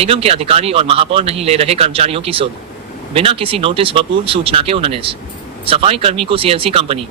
निगम के अधिकारी और महापौर नहीं ले रहे कर्मचारियों की सुध। बिना किसी नोटिस व पूर्व सूचना के 19 सफाई कर्मी को सीएलसी कंपनी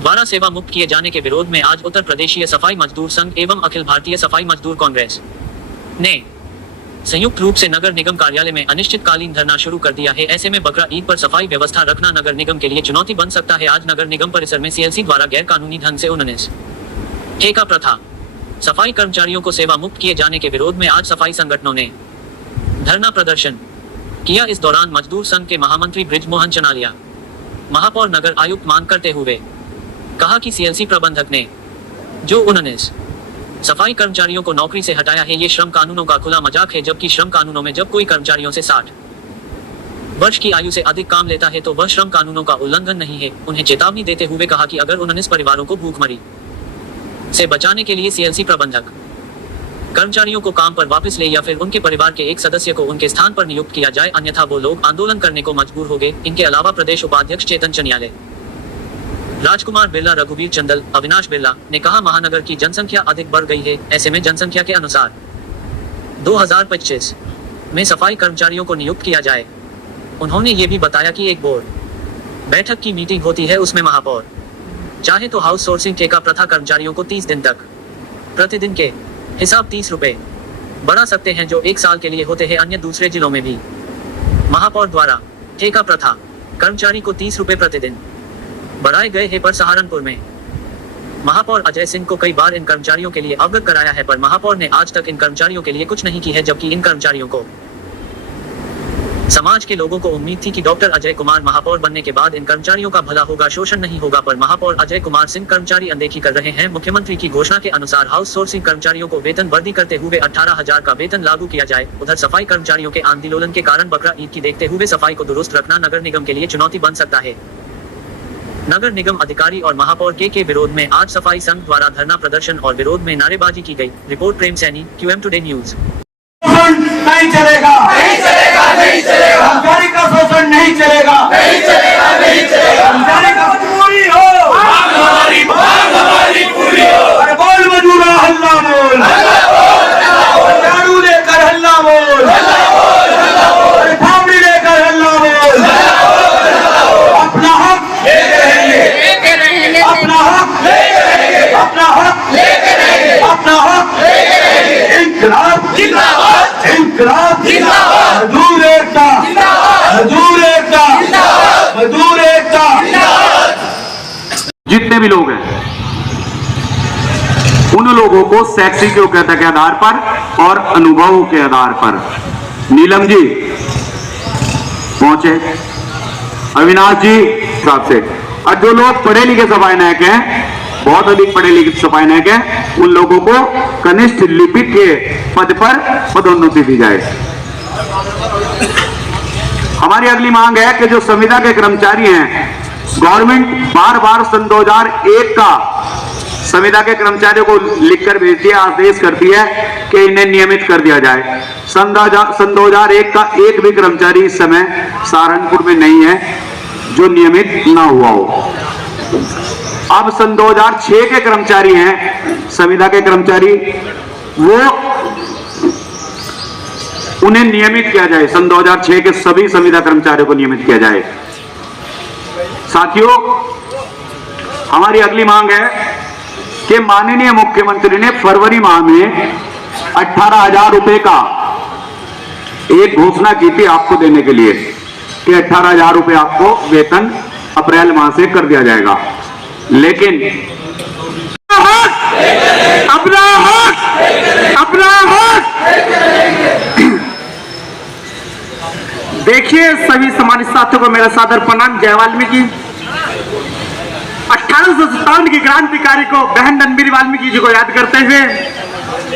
द्वारा सेवा मुक्त किए जाने के विरोध में आज उत्तर प्रदेशीय सफाई मजदूर संघ एवं अखिल भारतीय सफाई मजदूर कांग्रेस ने संयुक्त रूप से नगर निगम कार्यालय में अनिश्चितकालीन धरना शुरू कर दिया है। ऐसे में बकरा ईद पर सफाई व्यवस्था रखना नगर निगम के लिए चुनौती बन सकता है। आज नगर निगम परिसर में सीएलसी द्वारा गैर कानूनी ढंग से 19 ठेका प्रथा सफाई कर्मचारियों को सेवा मुक्त किए जाने के विरोध में आज सफाई संगठनों ने धरना प्रदर्शन किया। इस दौरान मजदूर संघ के महामंत्री बृजमोहन चनालिया, महापौर नगर आयुक्त मांग करते हुए कहा कि सीएलसी प्रबंधक ने जो 19 सफाई कर्मचारियों को नौकरी से हटाया है, ये श्रम कानूनों का खुला मजाक है। जबकि श्रम कानूनों में जब कोई कर्मचारियों से 60 वर्ष की आयु से अधिक काम लेता है तो वह श्रम कानूनों का उल्लंघन नहीं है। उन्हें चेतावनी देते हुए कहा कि अगर 19 परिवारों को भूखमरी से बचाने के लिए सीएलसी प्रबंधक कर्मचारियों को काम पर वापस ले या फिर उनके परिवार के एक सदस्य को उनके स्थान पर नियुक्त किया जाए, अन्यथा वो लोग आंदोलन करने को मजबूर हो गए। इनके अलावा प्रदेश उपाध्यक्ष चेतन चनियाले, राजकुमार बिरला, रघुवीर चंदल, अविनाश बिरला ने कहा महानगर की जनसंख्या अधिक बढ़ गई है। ऐसे में जनसंख्या के अनुसार 2025 में सफाई कर्मचारियों को नियुक्त किया जाए। उन्होंने ये भी बताया कि एक बोर्ड बैठक की मीटिंग होती है, उसमें महापौर चाहे तो हाउस सोर्सिंग ठेका प्रथा कर्मचारियों को 30 दिन तक प्रतिदिन के हिसाब 30 रुपए बढ़ा सकते हैं, जो 1 साल के लिए होते हैं। अन्य दूसरे जिलों में भी महापौर द्वारा ठेका प्रथा कर्मचारी को 30 रुपए प्रतिदिन बढ़ाए गए हैं। पर सहारनपुर में महापौर अजय सिंह को कई बार इन कर्मचारियों के लिए अवगत कराया है, पर महापौर ने आज तक इन कर्मचारियों के लिए कुछ नहीं की है। जबकि इन कर्मचारियों को समाज के लोगों को उम्मीद थी कि डॉक्टर अजय कुमार महापौर बनने के बाद इन कर्मचारियों का भला होगा, शोषण नहीं होगा। पर महापौर अजय कुमार सिंह कर्मचारी अनदेखी कर रहे हैं। मुख्यमंत्री की घोषणा के अनुसार हाउस सोर्सिंग कर्मचारियों को वेतन वृद्धि करते हुए 18,000 का वेतन लागू किया जाए। उधर सफाई कर्मचारियों के आंदोलन के कारण बकरा ईद की देखते हुए सफाई को दुरुस्त रखना नगर निगम के लिए चुनौती बन सकता है। नगर निगम अधिकारी और महापौर के विरोध में आज सफाई संघ द्वारा धरना प्रदर्शन और विरोध में नारेबाजी की गई। रिपोर्ट प्रेम सैनी, QM टुडे न्यूज। नहीं चलेगा, नहीं चलेगा, नहीं चलेगा। कर्मचारी का शोषण नहीं चलेगा, नहीं चलेगा, नहीं चलेगा। कर्मचारी का मजबूरी हो, मांग हमारी पूरी हो। अरे बोल मजदूरा हल्ला बोल, हल्ला बोल, हल्ला बोल। झाड़ू लेकर हल्ला बोल, हल्ला बोल, हल्ला बोल। अरे फावड़ी लेकर हल्ला बोल, हल्ला बोल, हल्ला बोल। अपना हक लेके रहेंगे, अपना हक लेके रहेंगे, अपना हक लेके रहेंगे, अपना हक लेके रहेंगे। इंकलाब जिंदाबाद, इंकलाब जिंदाबाद। मजदूर एकता जिंदाबाद, मजदूर एकता जिंदाबाद, मजदूर एकता जिंदाबाद। जितने भी लोग हैं उन लोगों को शैक्षिक योग्यता के आधार पर और अनुभव के आधार पर नीलम जी पहुंचे, अविनाश जी साहब से, और जो लोग पढ़े लिखे सफाई नायक हैं, बहुत अधिक पढ़े लिखे सफाई नायक हैं, उन लोगों को कनिष्ठ लिपिक के पद पर पदोन्नति दी जाए। हमारी अगली मांग है कि जो संविदा के कर्मचारी हैं, गवर्नमेंट बार बार सन 2001 का संविदा के कर्मचारियों को लिखकर भेजती है, आदेश करती है कि इन्हें नियमित कर दिया जाए। सन 2001 का एक भी कर्मचारी इस समय सहारनपुर में नहीं है जो नियमित ना हुआ हो। अब सन 2006 के कर्मचारी हैं, संविदा के कर्मचारी, वो उन्हें नियमित किया जाए। सन 2006 के सभी संविदा कर्मचारियों को नियमित किया जाए। साथियों, हमारी अगली मांग है कि माननीय मुख्यमंत्री ने फरवरी माह में 18,000 रुपए का एक घोषणा की थी आपको देने के लिए कि 18,000 रुपए आपको वेतन अप्रैल माह से कर दिया जाएगा, लेकिन अपना हक देखिए, सभी समाज साथियों को मेरा सादर प्रणाम। जय वाल्मीकि। 1857 की क्रांतिकारी को बहन रणबीर वाल्मीकि जी को याद करते हुए,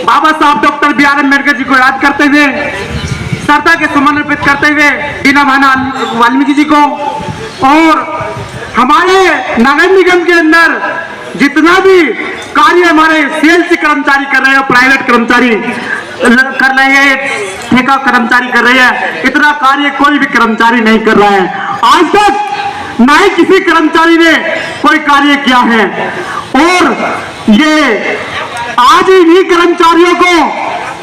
बाबा साहब doctor B are Ambedkar ji को याद करते हुए, श्रद्धा के समर्पित करते हुए दीना भाना वाल्मीकि जी को, और हमारे नगर निगम के अंदर जितना भी कार्य हमारे सीएलसी कर्मचारी कर रहे हैं, प्राइवेट कर्मचारी कर रहे हैं, ठेका कर्मचारी कर रहे हैं, इतना कार्य कोई भी कर्मचारी नहीं कर रहा है। आज तक ना ही किसी कर्मचारी ने कोई कार्य किया है, और ये आज ही कर्मचारियों को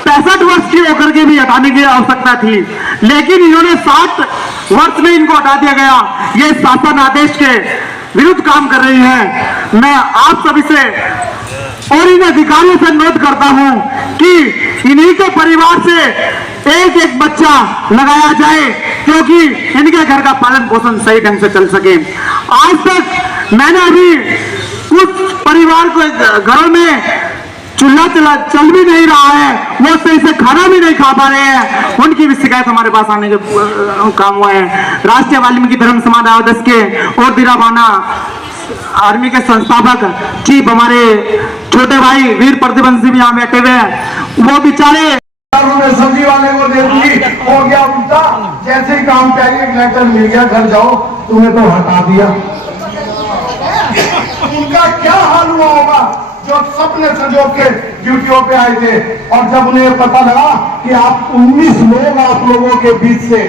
65 वर्ष की होकर के भी हटाने की आवश्यकता थी, लेकिन इन्होंने 60 वर्ष में इनको हटा दिया गया। ये शासन आदेश के विरुद्ध काम कर रही है। मैं आप सभी से और इन अधिकारियों से अनुरोध करता हूं कि इन्हीं के परिवार से एक एक बच्चा लगाया जाए, क्योंकि इनके घर का पालन पोषण सही ढंग से चल सके। आज तक मैंने अभी कुछ परिवार को घरों में चूल्हा चल भी नहीं रहा है, वो सही से खाना भी नहीं खा पा रहे हैं, उनकी भी शिकायत हमारे पास आने के काम हुआ है। राष्ट्रीय वाल्मीकि धर्म समाज आयोदस के और दिरावाना आर्मी के संस्थापक चीफ हमारे छोटे भाई वीर प्रतिबंधी भी यहाँ बैठे हुए हैं। वो बेचारे सब्जी वाले को दे दूंगी, हो गया उल्टा। जैसे ही काम पे आई, एक लेटर मिल गया, घर जाओ, तुम्हें तो हटा दिया। उनका क्या हाल हुआ होगा जो सपने संजो के ड्यूटियों पे आए थे, और जब उन्हें पता लगा कि आप 19 लोग आप लोगों के बीच से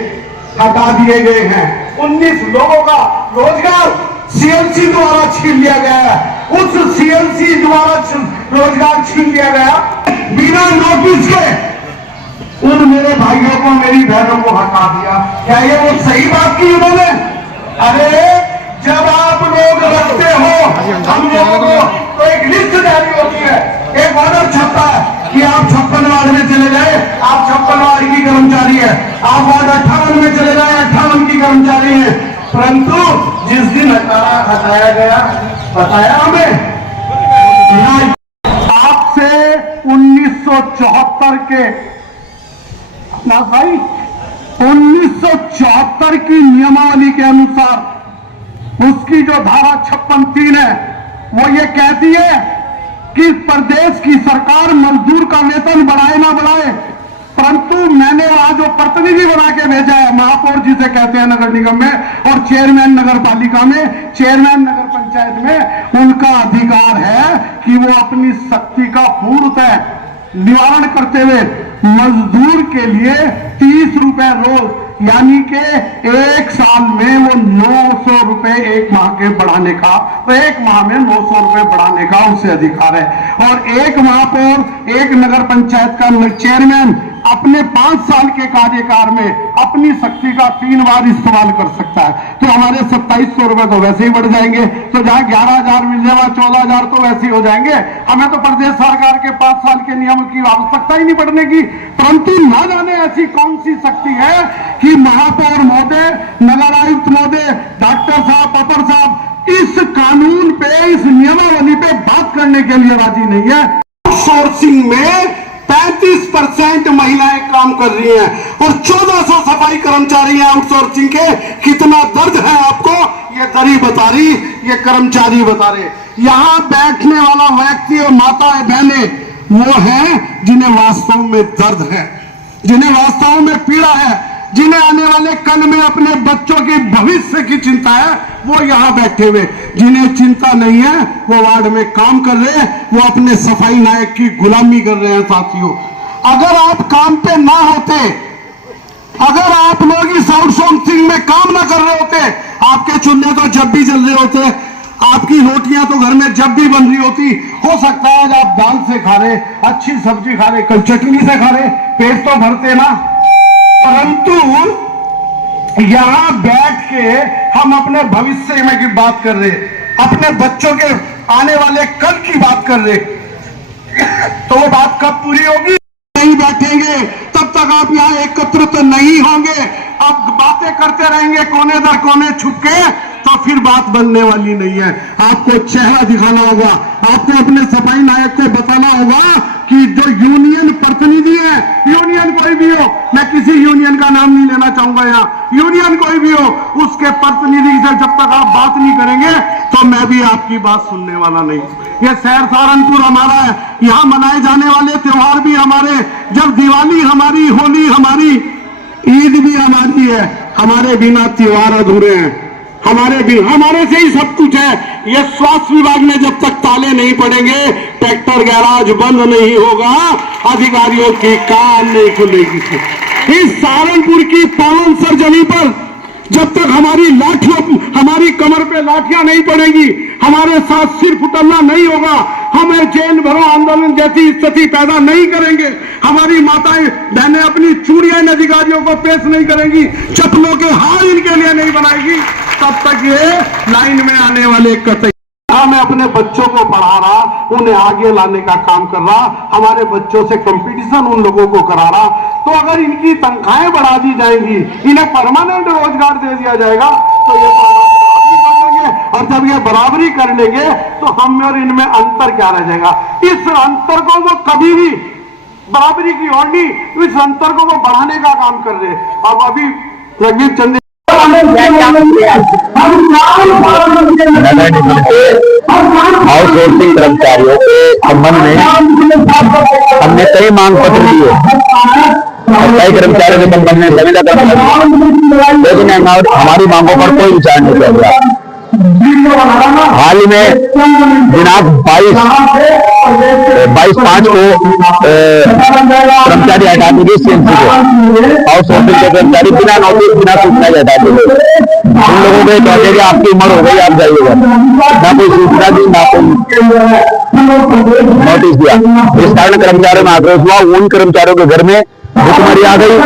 हटा दिए गए हैं, 19 लोगों का रोजगार सीएलसी द्वारा छीन लिया गया है, उस सीएलसी द्वारा रोजगार छीन लिया गया बिना नोटिस के उन मेरे भाइयों को, मेरी बहनों को हटा दिया। क्या ये वो सही बात की उन्होंने? अरे जब आप लोग रखते हो हम लोगों को, तो एक लिस्ट जारी होती है, एक ऑर्डर छपता है कि आप 56 वार्ड में चले जाए, आप 56 वार्ड की कर्मचारी है, आप वार्ड 58 में चले जाए, 58 की कर्मचारी है। परंतु जिस दिन हटाया गया, बताया हमें आपसे 1974 के ना भाई 1974 की नियमावली के अनुसार उसकी जो धारा 56(3) है, वो ये कहती है कि प्रदेश की सरकार मजदूर का वेतन बढ़ाए ना बढ़ाए, परंतु मैंने वहां जो प्रतिनिधि बना के भेजा है, महापौर जिसे कहते हैं नगर निगम में, और चेयरमैन नगर पालिका में, चेयरमैन नगर पंचायत में, उनका अधिकार है कि वो अपनी शक्ति का पूर्णतः निवारण करते हुए मजदूर के लिए 30 रुपए रोज, यानी के एक साल में वो 900 रुपए एक माह के बढ़ाने का, तो एक माह में 900 रुपए बढ़ाने का उसे अधिकार है। और एक महापौर, एक नगर पंचायत का चेयरमैन अपने 5 साल के कार्यकाल में अपनी शक्ति का 3 बार इस्तेमाल कर सकता है। तो हमारे 2700 रुपए तो वैसे ही बढ़ जाएंगे, तो जहां 11,000 मिलने वाला 14,000 तो वैसे ही हो जाएंगे। हमें तो प्रदेश सरकार के 5 साल के नियम की आवश्यकता ही नहीं पड़ने की। परंतु ना जाने ऐसी कौन सी शक्ति है कि महापौर महोदय, नगर आयुक्त महोदय, डॉक्टर साहब, पपर साहब इस कानून पे, इस नियमावली पे बात करने के लिए राजी नहीं है। आउटसोर्सिंग में 35% महिलाएं काम कर रही हैं और 1400 सफाई कर्मचारी हैं आउटसोर्सिंग के। कितना दर्द है आपको, ये दरी बता रही, ये कर्मचारी बता रहे। यहां बैठने वाला व्यक्ति और माता बहने वो हैं जिन्हें वास्तव में दर्द है, जिन्हें वास्तव में पीड़ा है, जिन्हें आने वाले कल में अपने बच्चों के भविष्य की चिंता है, वो यहाँ बैठे हुए। जिन्हें चिंता नहीं है वो वार्ड में काम कर रहे हैं, वो अपने सफाई नायक की गुलामी कर रहे हैं। साथियों, अगर आप काम पे ना होते, अगर आप लोग इस आउटसोर्सिंग में काम ना कर रहे होते, आपके चूल्हे तो जब भी जल रहे होते, आपकी रोटियां तो घर में जब भी बन रही होती। हो सकता है आज आप दाल से खा रहे, अच्छी सब्जी खा रहे, कल चटनी से खा रहे, पेट तो भरते ना। परंतु यहां बैठ के हम अपने भविष्य में की बात कर रहे, अपने बच्चों के आने वाले कल की बात कर रहे, तो वो बात कब पूरी होगी? नहीं बैठेंगे तब तक आप यहाँ एकत्रित नहीं होंगे। अब बातें करते रहेंगे कोने दर कोने छुप के, तो फिर बात बनने वाली नहीं है। आपको चेहरा दिखाना होगा, आपको अपने सफाई नायक को बताना होगा कि जो यूनियन प्रतिनिधि है, यूनियन कोई भी हो, मैं किसी यूनियन का नाम नहीं लेना चाहूंगा यहाँ, यूनियन कोई भी हो, उसके प्रतिनिधि से जब तक आप बात नहीं करेंगे तो मैं भी आपकी बात सुनने वाला नहीं। ये शहर सहारनपुर हमारा है, यहाँ मनाए जाने वाले त्योहार भी हमारे, जब दिवाली हमारी, होली हमारी, ईद भी हमारी है। हमारे बिना त्योहार अधूरे हैं, हमारे से ही सब कुछ है। ये स्वास्थ्य विभाग में जब तक ताले नहीं पड़ेंगे, ट्रैक्टर गैराज बंद नहीं होगा, अधिकारियों की कान नहीं खुलेगी। इस सहारनपुर की पावन सरजमी पर जब तक हमारी लाठियों, हमारी कमर पे लाठियां नहीं पड़ेंगी, हमारे साथ सिर फुटलना नहीं होगा, हमें जेल भरो आंदोलन जैसी स्थिति पैदा नहीं करेंगे। हमारी माताएं बहनें अपनी चूड़ियां इन अधिकारियों को पेश नहीं करेंगी, चप्पलों के हार इनके लिए नहीं बनाएगी, तब तक ये लाइन में आने वाले कतई। मैं अपने बच्चों को पढ़ा रहा, उन्हें आगे लाने का काम कर रहा, हमारे बच्चों से कंपटीशन उन लोगों को करा रहा। तो अगर इनकी तनख्वाहें बढ़ा दी जाएंगी, इन्हें परमानेंट रोजगार दे दिया जाएगा, तो ये बराबरी कर लेंगे। और जब ये बराबरी कर लेंगे तो हम और इनमें अंतर क्या रह जाएगा? इस अंतर को वो कभी भी बराबरी की ओर नहीं, इस अंतर को वो बढ़ाने का काम कर रहे। अब अभी रघुवीर चंद्र आउटसोर्सिंग कर्मचारियों के संबंध में हमने कई मांग पत्र दिए, कई कर्मचारियों के संबंध में संविदा कर्मचारी, लेकिन हमारी मांगों पर कोई विचार नहीं किया गया। हाल ही में दिनांक 22/5 को कर्मचारी हटा देंगे सीएमसी को, आउटसोर्सिंग के कर्मचारी बिना नोटिस बिना सूचना के हटा देंगे। उन लोगों को कहते कि आपकी उम्र हो गई, आप जाइएगा, ना कोई सूचना दी ना कोई नोटिस दिया। इस कारण कर्मचारियों में आक्रोश हुआ। उन कर्मचारियों के घर में भुखमरी आ गई,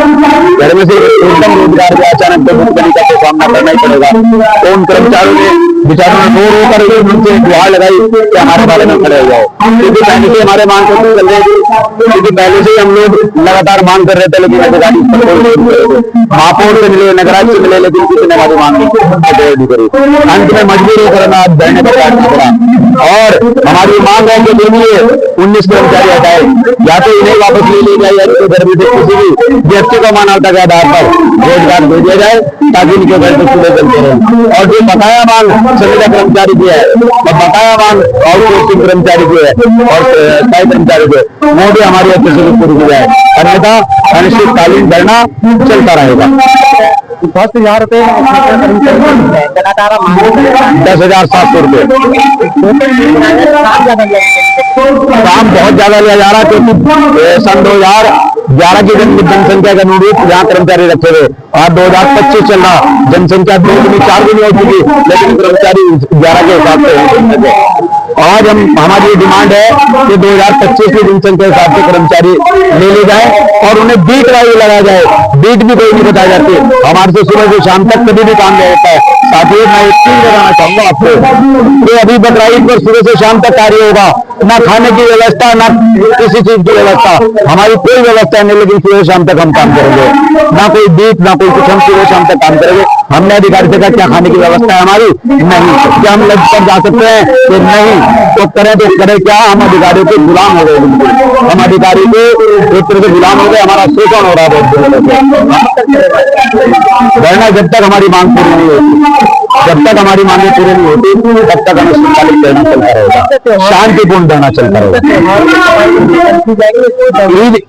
घर में से एकदम रोजगार के अचानक भुखमरी का तो सामना करना ही पड़ेगा। तो उन कर्मचारियों ने बेचारों ने रो कर उनसे गुहार लगाई कि हमारे बारे में खड़े हो जाओ, क्योंकि पहले से हमारे मांग कर चल रहे थे, क्योंकि पहले से हम लोग लगातार मांग कर रहे थे, लेकिन अधिकारी महापौर से मिले, नगराज से मिले, लेकिन किसी ने हमारी मांग नहीं करी। अंत में मजबूर होकर हमें बहने का प्रयास पड़ा। और हमारी मांग है कि देखिए 19 कर्मचारी हटाए, या तो इन्हें वापस ले जाए या इनके घर में से किसी भी व्यक्ति को मानवता के आधार पर रोजगार दे दिया जाए, ताकि इनके घर में चूल्हे चलते रहे। और जो बकाया मांग संविदा कर्मचारी की है, और बकाया मांग आउटसोर्सिंग कर्मचारी की है और स्थायी कर्मचारी की, वो भी हमारी अच्छे से पूरी की जाए, अन्यथा अनिश्चितकालीन धरना चलता रहेगा। 10,000 रुपए 10,700 रुपए काम बहुत ज्यादा लिया जा रहा है, क्योंकि सन 2011 की जनसंख्या के अनुरूप यहाँ कर्मचारी रखे हुए, आज 2025 चल रहा, जनसंख्या 2 गुनी 4 गुनी हो चुकी, लेकिन कर्मचारी 11 के हिसाब से। आज हमारी ये डिमांड है कि 2025 की जनसंख्या के हिसाब से कर्मचारी ले ली जाए और उन्हें बीट वाइज लगाया जाए। बीट भी कोई नहीं बताई जाती, हमारे से सुबह से शाम तक कभी भी काम नहीं होता है। साथ ही मैं एक चीज बताना चाहूंगा आपको कि अभी बकरीद पर सुबह से शाम तक कार्य होगा, ना खाने की व्यवस्था, ना किसी चीज की व्यवस्था, हमारी कोई व्यवस्था नहीं, लेकिन सुबह शाम तक हम काम करेंगे, ना कोई बीट ना कोई कुछ, हम सुबह शाम तक काम करेंगे। हमने अधिकारी से कहा क्या खाने की व्यवस्था है हमारी? नहीं। क्या हम लंच पर जा सकते हैं? कि नहीं। तो करें क्या? हम अधिकारियों के गुलाम हो गए, बिल्कुल हम अधिकारी के एक तरह से गुलाम हो गए, हमारा शोषण हो रहा है वरना जब तक हमारी मांग पूरी नहीं होती, जब तक हमारी मांगे पूरी नहीं होती, तब तक हमें संचालित धरना चलता रहेगा, शांतिपूर्ण धरना चलता रहेगा।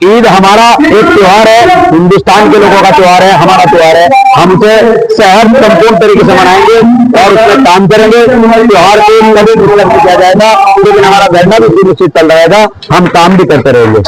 ईद हमारा एक त्योहार है, हिंदुस्तान के लोगों का त्योहार है, हमारा त्योहार है, हम उसे शहर संपूर्ण तरीके से मनाएंगे और उसमें काम करेंगे। त्योहार को कभी दुर्लभ नहीं किया जाएगा, लेकिन हमारा धरना भी सुनिश्चित चल रहेगा, हम काम भी करते रहेंगे।